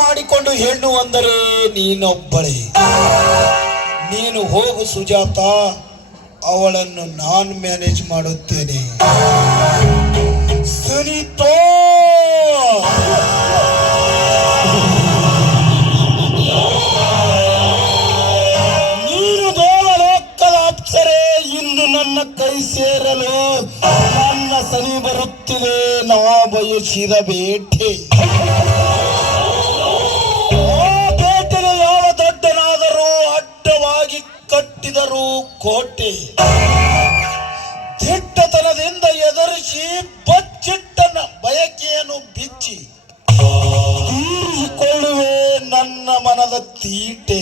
ಮಾಡಿಕೊಂಡು ಹೆಣ್ಣು ಅಂದರೆ ನೀನೊಬ್ಬಳೇ. ನೀನು ಹೋಗು ಸುಜಾತ, ಅವಳನ್ನು ನಾನು ಮ್ಯಾನೇಜ್ ಮಾಡುತ್ತೇನೆ. ಸುನೀತೋ! ಇಂದು ನನ್ನ ಕೈ ಸೇರಲು ನನ್ನ ಸನಿ ಬರುತ್ತಿದೆ, ನಾ ಬಯಸಿದ ಬೇಟೆ. ಕಟ್ಟಿದರು ಕೋಟೆ. ದಿಟ್ಟತನದಿಂದ ಎದುರಿಸಿ ಬಚ್ಚಿಟ್ಟನ ಬಯಕೆಯನ್ನು ಬಿಚ್ಚಿ ತೀರಿಸಿಕೊಳ್ಳುವೆ ನನ್ನ ಮನದ ತೀಟೆ.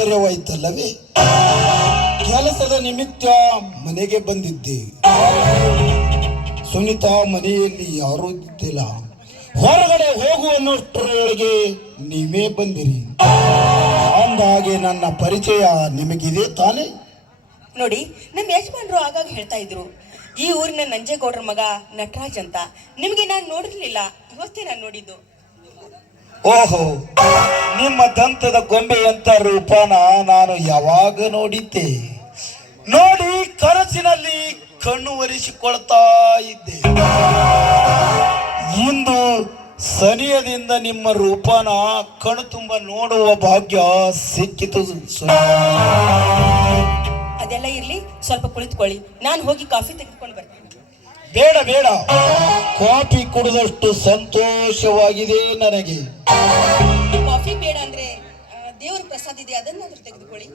ಆಶ್ಚರ್ಯವಾಯ್ತಲ್ಲವೇ ಕೆಲಸದ ನಿಮಿತ್ತ ಮನೆಗೆ ಬಂದಿದ್ದೆ. ಸುನಿತಾ ಮನೆಯಲ್ಲಿ ಯಾರೂ ಇದ್ದಿಲ್ಲ. ಹೊರಗಡೆ ಹೋಗುವನ್ನಷ್ಟರೊಳಗೆ ನೀವೇ ಬಂದಿರಿ. ಅಂದಾಗೆ ನನ್ನ ಪರಿಚಯ ನಿಮಗಿದೆ ತಾನೇ? ನೋಡಿ ನಮ್ಮ ಯಜಮಾನರು ಆಗಾಗ ಹೇಳ್ತಾ ಇದ್ರು ಈ ಊರಿನ ನಂಜೇಗೌಡರ ಮಗ ನಟರಾಜ್ ಅಂತ. ನಿಮಗೆ ನಾನು ನೋಡಿರ್ಲಿಲ್ಲ ಇವತ್ತೇ ನಾನು ನೋಡಿದ್ದು. ಓಹೋ ನಿಮ್ಮ ದಂತದ ಗೊಂಬೆಯಂತ ರೂಪನ ನಾನು ಯಾವಾಗ ನೋಡಿದ್ದೆ? ನೋಡಿ ಕನಸಿನಲ್ಲಿ ಕಣ್ಣು ಒರೆಸಿಕೊಳ್ತಾ ಇದ್ದೆ. ಇಂದು ಸನಿಯದಿಂದ ನಿಮ್ಮ ರೂಪನ ಕಣ್ಣು ತುಂಬ ನೋಡುವ ಭಾಗ್ಯ ಸಿಕ್ಕಿತು. ಅದೆಲ್ಲ ಇರ್ಲಿ ಸ್ವಲ್ಪ ಕುಳಿತುಕೊಳ್ಳಿ. ನಾನು ಹೋಗಿ ಕಾಫಿ ತೆಗೆದುಕೊಂಡು ಬರ್ತೇನೆ. ಬೇಡ ಬೇಡ. ಕಾಫಿ ಕುಡಿದಷ್ಟು ಸಂತೋಷವಾಗಿದೆ ನನಗೆ. ಪ್ರಸಾದ ಇದೆ ಅದನ್ನಾದ್ರೂ ತೆಗೆದುಕೊಳ್ಳಿ.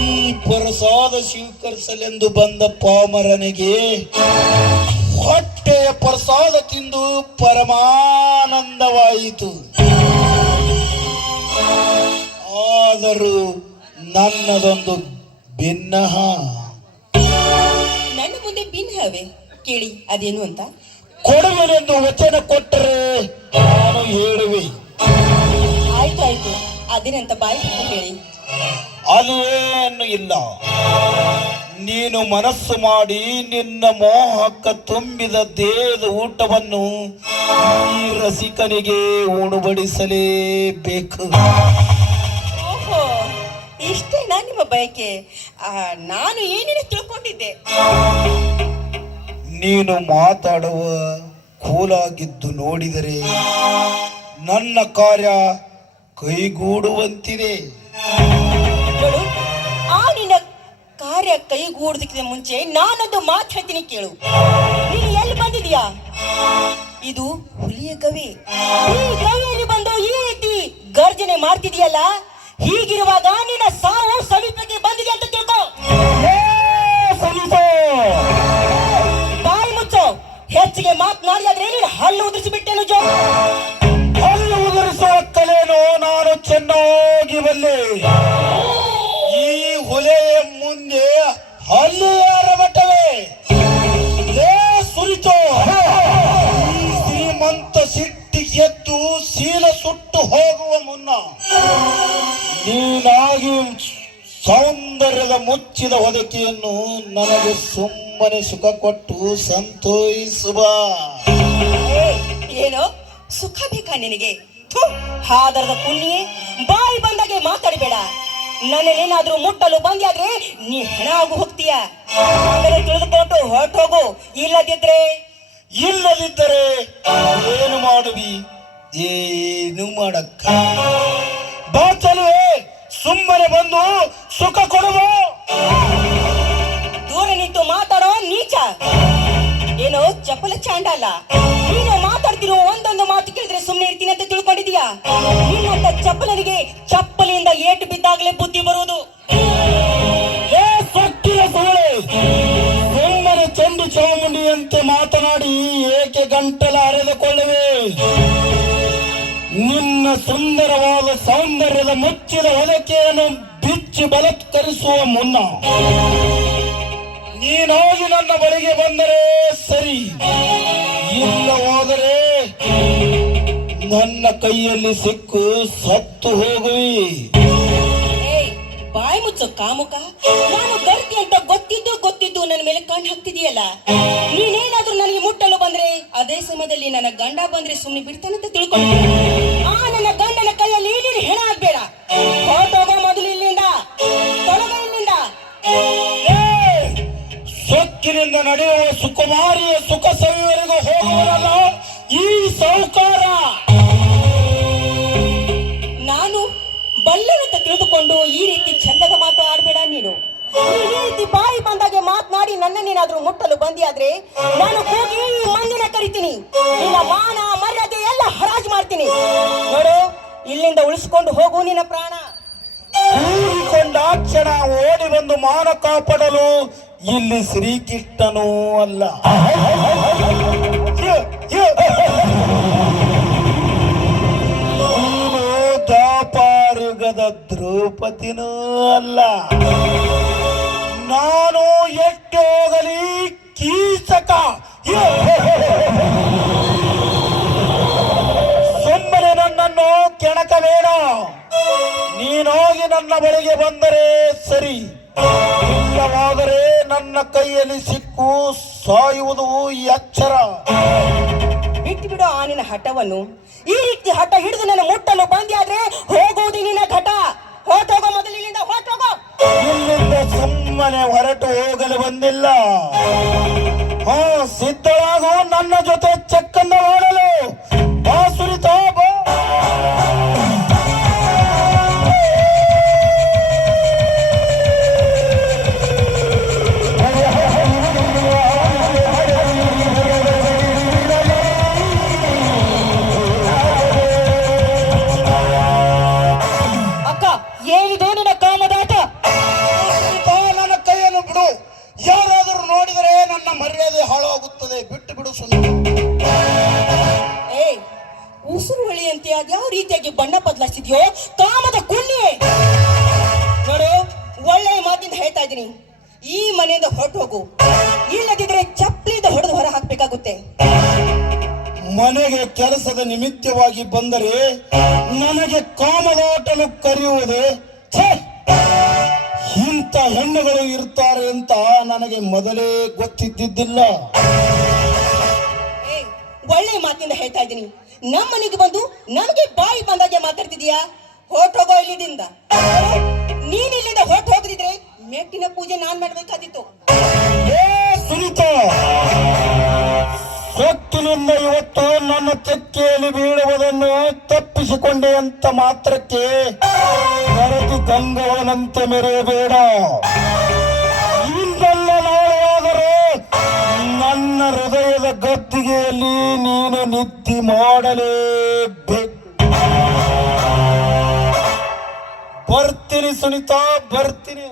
ಈ ಪ್ರಸಾದ ಸ್ವೀಕರಿಸಲೆಂದು ಬಂದ ಪಾಮರನಿಗೆ ಹೊಟ್ಟೆಯ ಪ್ರಸಾದ ತಿಂದು ಪರಮಾನಂದವಾಯಿತು. ಆದರೂ ನನ್ನದೊಂದು ಭಿನ್ನಹ. ಭಿನ್ನ ಹವೆ? ಕೇಳಿ ಅದೇನು ಅಂತ? ಕೊಡುವೆನೆಂದು ವಚನ ಕೊಟ್ಟರೆ ನಾನು ಹೇಳುವೆ. ಆಯ್ತು ಆಯ್ತು. ಅದೇನಂತ ಬಾಯಿ ಬಿಟ್ಟು ಹೇಳಿ ಅಲ್ಲೇನು ಇಲ್ಲ. ನೀನು ಮನಸ್ಸು ಮಾಡಿ ನಿನ್ನ ಮೋಹಕ್ಕ ತುಂಬಿದ ದೇಹದ ಊಟವನ್ನು ಈ ರಸಿಕನಿಗೆ ಉಣಬಡಿಸಲೇಬೇಕು. ಇಷ್ಟೇನಾ ನಿಮ್ಮ ಬಯಕೆ ಆ, ನಾನು ಏನೇನು ತಿಳ್ಕೊಂಡಿದ್ದೆ. ನೀನು ಮಾತಾಡುವ ಕೂಲಾಗಿದ್ದು ನೋಡಿದರೆ ನನ್ನ ಕಾರ್ಯ ಕೈಗೂಡುವಂತಿದೆ. ನೋಡು ಆ ನಿನ್ನ ಕಾರ್ಯ ಕೈಗೂಡೋದಕ್ಕಿಂತ ಮುಂಚೆ ನಾನೊಂದು ಮಾತು ಹೇಳ್ತೀನಿ ಕೇಳು. ನೀನು ಎಲ್ಲಿ ಬಂದಿದ್ಯಾ ಇದು ಹುಲಿಯ ಗವಿ. ಈ ಗವಿಯಲ್ಲಿ ಬಂದು ಈ ರೀತಿ ಗರ್ಜನೆ ಮಾಡ್ತಿದ್ಯಲ್ಲ ಹೀಗಿರುವಾಗ ನಿನ್ನ ಸಾವು ಸಮೀಪಕ್ಕೆ ಬಂದಿದೆ ಅಂತ ತಿಳ್ಕೊ. ಬಾಯಿ ಮುಚ್ಚೋ. ಹೆಚ್ಚಿಗೆ ಮಾತನಾಡಿದ್ರೆ ನೀನು ಹಲ್ಲು ಉದುರಿಸಿ ಬಿಟ್ಟೇನು ಜೋ? ಹಲ್ಲು ಉದುರಿಸುವ ಕಲೆನೋ ನಾನು ಚೆನ್ನಾಗಿ ಬಲ್ಲೆ. ಈ ಹೊಲೆಯ ಮುಂದೆ ಹಲ್ಲು ಯಾರ ಮಟ್ಟವೇ? ಸುರಿತೋ ಶ್ರೀಮಂತ ಸಿಟ್ಟಿ ಎದ್ದು ಶೀಲ ಸುಟ್ಟು ಹೋಗುವ ಮುನ್ನ ನೀನಾಗಿ ಸೌಂದರ್ಯದ ಮುಚ್ಚಿದ ಹೊದಕೆಯನ್ನು ನನಗೆ ಸುಮ್ಮನೆ ಸುಖ ಕೊಟ್ಟು ಸಂತೋಷಿಸುವ. ಏನೋ ಸುಖ ಬೇಕಾ ನಿನಗೆ? ಹಾದರದ ಪುಣ್ಯೆ ಬಾಯಿ ಬಂದಾಗೆ ಮಾತಾಡಬೇಡ. ನನ್ನೇನಾದ್ರೂ ಮುಟ್ಟಲು ಬಂದ್ಯಾದ್ರೆ ನೀ ಹೆಣ ಆಗು ಹೋಗ್ತೀಯ. ತಿಳಿದುಕೊಂಡು ಹೊರಟೋಗು. ಹೋಗು ಇಲ್ಲದಿದ್ರೆ? ಇಲ್ಲದಿದ್ದರೆ ಏನು ಮಾಡುವಿ? ಏನು ಮಾಡಕ್ಕ? ಬಾಚಲುವೆ ಸುಮ್ಮನೆ ಬಂದು ಸುಖ ಕೊಡುವ. ದೂರ ನಿಂತು ಮಾತಾಡೋ ನೀಚ. ಏನೋ ಚಪ್ಪಲ ಚಾಂಡಲ್ಲ ನೀನು ಮಾತಾಡ್ತಿರೋ ಒಂದೊಂದು ಮಾತು ಕೇಳಿದ್ರೆ ಸುಮ್ಮನೆ ಇರ್ತೀನಿ ಅಂತ ತಿಳ್ಕೊಂಡಿದೀಯಾ ನಿನ್ನಂತ ಚಪ್ಪಲನಿಗೆ ಸುಂದರವಾದ ಸೌಂದರ್ಯದ ಮುಚ್ಚಿದ ಹೊಲಕೆಯನ್ನು ಬಿಚ್ಚಿ ಬಲತ್ಕರಿಸುವ ಮುನ್ನ. ನೀನಾಗಿ ನನ್ನ ಬಳಿಗೆ ಬಂದರೆ ಸರಿ. ಇಲ್ಲವಾದರೆ ನನ್ನ ಕೈಯಲ್ಲಿ ಸಿಕ್ಕು ಸತ್ತು ಹೋಗುವಿ. ಬಾಯಿ ಮುಚ್ಚು ಕಾಮುಕ. ನಾನು ಬರ್ತಿ ಅಂತ ಗೊತ್ತಿದ್ದು ಗೊತ್ತಿದ್ದು ನನ್ನ ಮೇಲೆ ಕಣ್ಣು ಹಾಕ್ತಿದೀಯಲ್ಲ ನೀನೇನಾದ್ರೂ ನನಗೆ ಮುಟ್ಟಲು ಬಂದ್ರೆ ಅದೇ ಸಮಯದಲ್ಲಿ ನನ್ನ ಗಂಡ ಬಂದ್ರೆ ಸುಮ್ಮನೆ ಬಿಡ್ತಾನಂತ ತಿಳ್ಕೊಂಡು ಆ ನನ್ನ ಗಂಡನ ಕೈಯಲ್ಲಿ ನೀನು ಹೆಣ ಆಗ್ಬೇಡ. ಮೊದಲು ಇಲ್ಲಿಂದ. ಇಲ್ಲಿಂದ. ಸೊಕ್ಕಿನಿಂದ ನಡೆಯುವ ಸುಕುಮಾರಿಯ ಸುಖ ಈ ರೀತಿ ಚಂದದ ಮಾತು ಆಡ್ಬೇಡ ನೀನು. ಈ ರೀತಿ ಬಾಯಿ ಬಂದಾಗೆ ಮಾತನಾಡಿ ನನ್ನನ್ನೇನಾದ್ರೂ ಮುಟ್ಟಲು ಬಂದಿಯಾದ್ರೆ ನಾನು ಹೋಗಿ ಮಂದಿನ ಕರಿತೀನಿ. ನಿನ್ನ ಮಾನ, ಮರ್ಯಾದೆ ಎಲ್ಲ ಹರಾಜು ಮಾಡ್ತೀನಿ. ನೋಡು, ಇಲ್ಲಿಂದ ಉಳಿಸ್ಕೊಂಡು ಹೋಗು ನಿನ್ನ ಪ್ರಾಣ. ಕೊಂಡಾಕ್ಷಣ ಕ್ಷಣ ಓಡಿ ಬಂದು ಮಾನ ಕಾಪಾಡಲು ಇಲ್ಲಿ ಶ್ರೀಕಿಟ್ಟನೂ ಅಲ್ಲ. ದ್ರೌಪದಿನೂ ಅಲ್ಲ. ನಾನು ಎಷ್ಟೋಗಲಿ ಹ್ಯೋ. ಸುಮ್ಮನೆ ನನ್ನನ್ನು ಕೆಣಕಬೇಡ. ನೀನೋಗಿ ನನ್ನ ಬಳಿಗೆ ಬಂದರೆ ಸರಿ. ಇಲ್ಲವಾದರೆ ನನ್ನ ಕೈಯಲ್ಲಿ ಸಿಕ್ಕು ಸಾಯುವುದು ಎಚ್ಚರ. ಬಿಟ್ಟು ಬಿಡು ಆ ನಿನ್ನ ಹಠವನ್ನು. ಈ ರೀತಿ ಹಠ ಹಿಡಿದು ನನ್ನ ಮುಟ್ಟಲು ಬಂದಿಯಾದ್ರೆ ಹೋಗುವುದು ನಿನ್ನ ಘಟ. ಹೊರಟೋಗೋ ಮೊದಲು ಇಲ್ಲಿಂದ ಹೊರಟೋಗೋ ಇಲ್ಲಿಂದ ಸುಮ್ಮನೆ ಹೊರಟು ಹೋಗಲು ಬಂದಿಲ್ಲ. ಹಾ, ಸಿದ್ಧಳಾಗೋ ನನ್ನ ಜೊತೆ ಚೆಕ್ಕನ್ನು ಮಾಡಲು ಬಾ, ಸುರಿತಾ, ಬಾ. ಉಸಿರು ಹೊಳಿ ಅಂತ ಯಾವ ರೀತಿಯಾಗಿ ಬಣ್ಣ ಬದಲಾಯಿಸಿದ್ಯೋ ಕಾಮದ ಕುಣ್ಣಿ ನೋಡು, ಒಳ್ಳೆಯ ಮಾತಿಂದ ಹೇಳ್ತಾ ಇದ್ದೀನಿ. ಈ ಮನೆಯಿಂದ ಹೊರಟು ಹೋಗು. ಇಲ್ಲದಿದ್ರೆ ಚಪ್ಪಲಿಯಿಂದ ಹೊಡೆದು ಹೊರ ಹಾಕ್ಬೇಕಾಗುತ್ತೆ. ಮನೆಗೆ ಕೆಲಸದ ನಿಮಿತ್ತವಾಗಿ ಬಂದರೆ ನನಗೆ ಕಾಮದಾಟನು ಕರೆಯುವುದೇ! ಇಂಥ ಹೆಣ್ಣುಗಳು ಇರ್ತಾರೆ ಅಂತ ನನಗೆ ಮೊದಲೇ ಗೊತ್ತಿದ್ದಿದ್ದಿಲ್ಲ. ಮಾತಿಂದ ಹೇಳ್ತಾ ಇದ್ದೀನಿ. ನಮ್ಮ ಮನೆಗೆ ಬಂದು ನಮಗೆ ಬಾಯಿ ಬಂದಾಗೆ ಮಾತಾಡ್ತಿದೀಯಾ ಹೋಗೋ ಇಲ್ಲಿದಿಂದ ನೀನ್ ಇಲ್ಲಿಂದ. ಹೊರಟು ಹೋಗದಿದ್ರೆ ಮೆಟ್ಟಿನ ಪೂಜೆ ನಾನ್ ಮಾಡ್ಬೇಕಾದಿತ್ತು. ಸೊತ್ತಿನಿಂದ ಇವತ್ತು ನನ್ನ ತೆಕ್ಕೆಯಲ್ಲಿ ಬೀಳುವುದನ್ನು ತಪ್ಪಿಸಿಕೊಂಡೆ ಅಂತ ಮಾತ್ರಕ್ಕೆ ಗಂಗವನಂತೆ ಮೆರೆಯಬೇಡ. ಗದ್ದಿಗೆಯಲ್ಲಿ ನೀನು ನಿದ್ದೆ ಮಾಡಲೇಬೇಕು ಬರ್ತೀನಿ ಸುನೀತಾ, ಬರ್ತೀನಿ.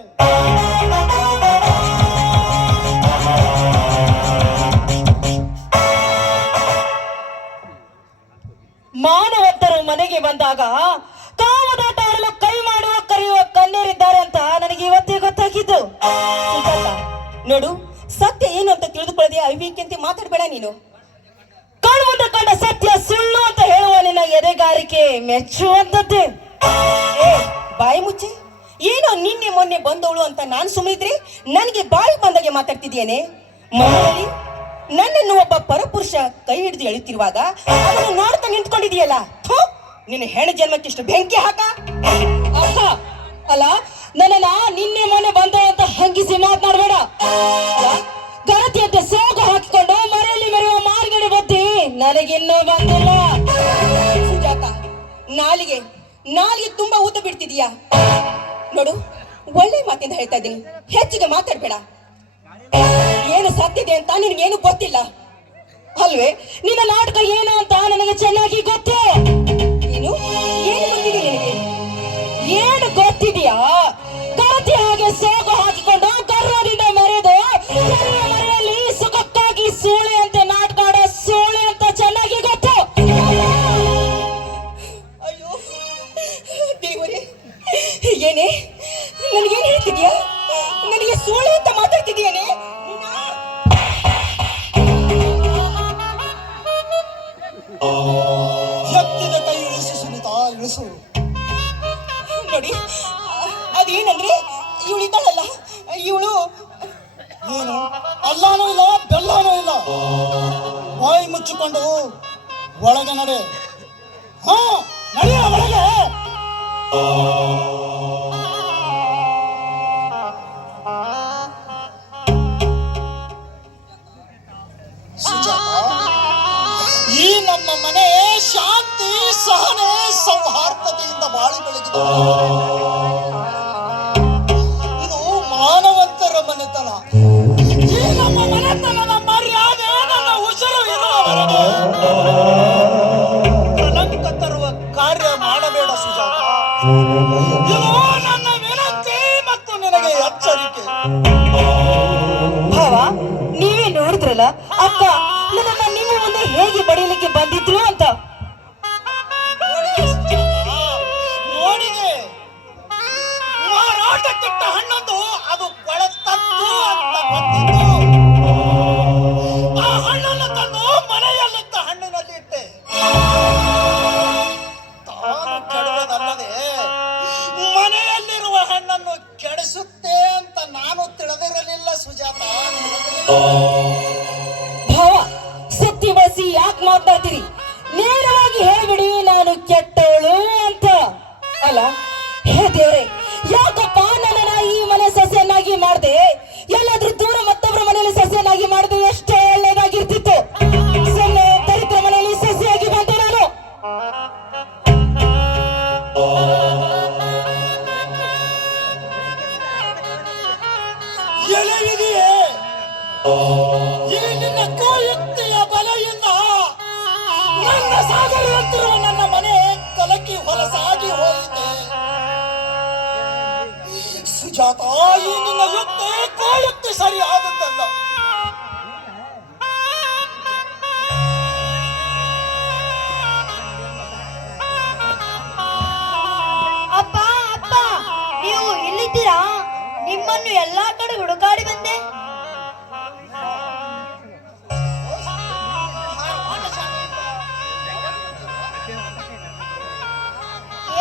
ಮಾನವಂತರು ಮನೆಗೆ ಬಂದಾಗ ಕಾಮದಾಟ ಆಡಲು ಕೈ ಮಾಡುವ, ಕರೆಯುವ ಕಣ್ಣೀರಿದ್ದಾರೆ ಅಂತ ನನಗೆ ಇವತ್ತೇ ಗೊತ್ತಾಗಿದ್ದು. ನೋಡು, ಸತ್ಯ ಏನು ಅಂತ ತಿಳಿದುಕೊಳ್ಳದೆ ಅವಿವೇಕಂತೆ ಮಾತಾಡಬೇಡ ನೀನು. ಕಣ್ಮುಂದೆ ಕಂಡ ಸತ್ಯ ಸುಳ್ಳು ಅಂತ ಹೇಳುವ ನಿನ್ನ ಎದೆಗಾರಿಕೆ ಮೆಚ್ಚುವಂಥದ್ದು. ಬಾಯಿ ಮುಚ್ಚಿ. ಏನೋ ನಿನ್ನೆ ಮೊನ್ನೆ ಬಂದವಳು ಅಂತ ನಾನು ಸುಮ್ಮನಿದ್ರೆ ನನಗೆ ಬಾಯಿ ಬಂದಾಗೆ ಮಾತಾಡ್ತಿದ್ದೇನೆ ಮನೆಯಲ್ಲಿ ನನ್ನನ್ನು ಒಬ್ಬ ಪರಪುರುಷ ಕೈ ಹಿಡಿದು ಎಳಿತಿರುವಾಗ ಅದನ್ನು ನೋಡ್ತಾ ನಿಂತ್ಕೊಂಡಿದೀಯಲ್ಲ ಥೂ, ನಿನ್ನ ಹೆಣ್ಣು ಜನ್ಮಕ್ಕೆ ಇಷ್ಟು ಬೆಂಕಿ ಹಾಕ. ಅಲ್ಲ, ನನ್ನನ್ನ ನಿನ್ನೆ ಮೊನ್ನೆ ಬಂದ ಅಂತ ಹಂಗಿಸಿ ಮಾತನಾಡಬೇಡ. ನನಗಿನ್ನೂ ಬಂದಿಲ್ಲ ಸುಜಾತ, ನಾಲಿಗೆ ನಾಲಿಗೆ ತುಂಬಾ ಊತ ಬಿಡ್ತಿದೀಯ ನೋಡು, ಒಳ್ಳೆ ಮಾತಿಂದ ಹೇಳ್ತಾ ಇದ್ದೀನಿ. ಹೆಚ್ಚಿಗೆ ಮಾತಾಡ್ಬೇಡ. ಏನು ಸತ್ತಿದೆ ಅಂತ ನಿನಗೇನು ಗೊತ್ತಿಲ್ಲ? ಅಲ್ವೇ, ನಿನ್ನ ನಾಟಕ ಏನು ಅಂತ ನನಗೆ ಚೆನ್ನಾಗಿ ಗೊತ್ತು? ಒಳಗೆ ನಡೆ. ಹಾ ನಡೆಯ ಒಳಗೆ. ಈ ನಮ್ಮ ಮನೆ ಶಾಂತಿ ಸಹನೆ ಸೌಹಾರ್ದತೆಯಿಂದ ಬಾಳಿ ಬೆಳಗಿದೆ ನನ್ನ ವಿನಂತಿ ಮತ್ತು ನಿನಗೆ ಎಚ್ಚರಿಕೆ ಭಾವ ಸತ್ಯ ಬಸಿ ಯಾಕೆ ಮಾತಾಡ್ತೀರಿ ನೇರವಾಗಿ ಹೇಳ್ಬಿಡಿ, ನಾನು ಕೆಟ್ಟವಳು ಅಂತ. ಅಲ್ಲ, ಹೇ ದೇವ್ರೆ, ಯಾಕಪ್ಪ ನನ್ನ ಈ ಮನೆ ಸಸ್ಯನಾಗಿ ಮಾಡ್ದೆ? ಎಲ್ಲಾದ್ರೂ ದೂರ ಮತ್ತೊಬ್ಬರ ಮನೆಯಲ್ಲಿ ಸಸ್ಯನಾಗಿ ಮಾಡಿದ್ರೆ ಎಷ್ಟೋ ಒಳ್ಳೇದಾಗಿರ್ತಿತ್ತು. ಸುಮ್ಮನೆ ದರಿದ್ರ ಮನೆಯಲ್ಲಿ ಸಸ್ಯಾಗಿ ಬಂದೆ ನಾನು. ನಿಮ್ಮನ್ನು ಎಲ್ಲಾ ಕಡೆ ಹುಡುಕಾಡಿ ಬಂದೆ.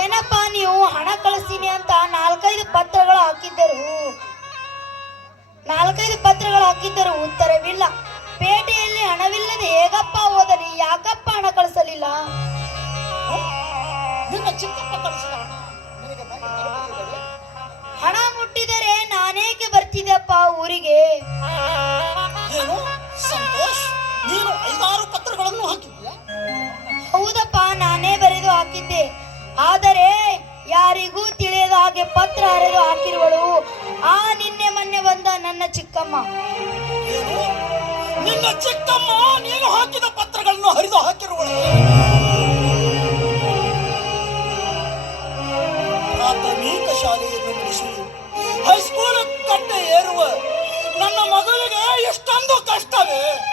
ಏನಪ್ಪ ನೀವು ಹಣ ಕಳಿಸ್ತೀನಿ ಅಂತ ನಾಲ್ಕೈದು ಪತ್ರಗಳು ಹಾಕಿದ್ದರು. ನಾಲ್ಕೈದು ಪತ್ರಗಳು ಹಾಕಿದ್ದರು ಉತ್ತರವಿಲ್ಲ. ಪೇಟೆಯಲ್ಲಿ ಹಣವಿಲ್ಲದೆ ಹೇಗಪ್ಪ ಓದಲಿ ಯಾಕಪ್ಪ ಹಣ ಕಳಿಸಲಿಲ್ಲ? ನಿನ್ನ ಚಿಕ್ಕಪ್ಪ ಕಳಿಸಿದ. ಹಣ ನಿನಗೆ ಮುಟ್ಟಿದರೆ ನಾನೇಕೆ ಬರ್ತಿದ್ದಪ್ಪ ಊರಿಗೆ? ಏನು? ಸಂತೋಷ್ ನೀನು ಐದಾರು ಪತ್ರಗಳನ್ನು ಹಾಕಿದ್ಯಾ ಹೌದಪ್ಪ ನಾನೇ ಬರೆದು ಹಾಕಿದ್ದೆ. ಆದರೆ ಯಾರಿಗೂ ತಿಳಿಯದ ಹಾಗೆ ಪತ್ರ ಹರಿದು ಹಾಕಿರುವಳು. ಆ ನಿನ್ನೆ ಮೊನ್ನೆ ಬಂದ ನನ್ನ ಚಿಕ್ಕಮ್ಮ. ನಿನ್ನ ಚಿಕ್ಕಮ್ಮ ನೀನು ಹಾಕಿದ ಪತ್ರಗಳನ್ನು ಹರಿದು ಹಾಕಿರುವಳು. ಪ್ರಾಥಮಿಕ ಶಾಲೆಯನ್ನು ಮುಗಿಸಿ かしたね。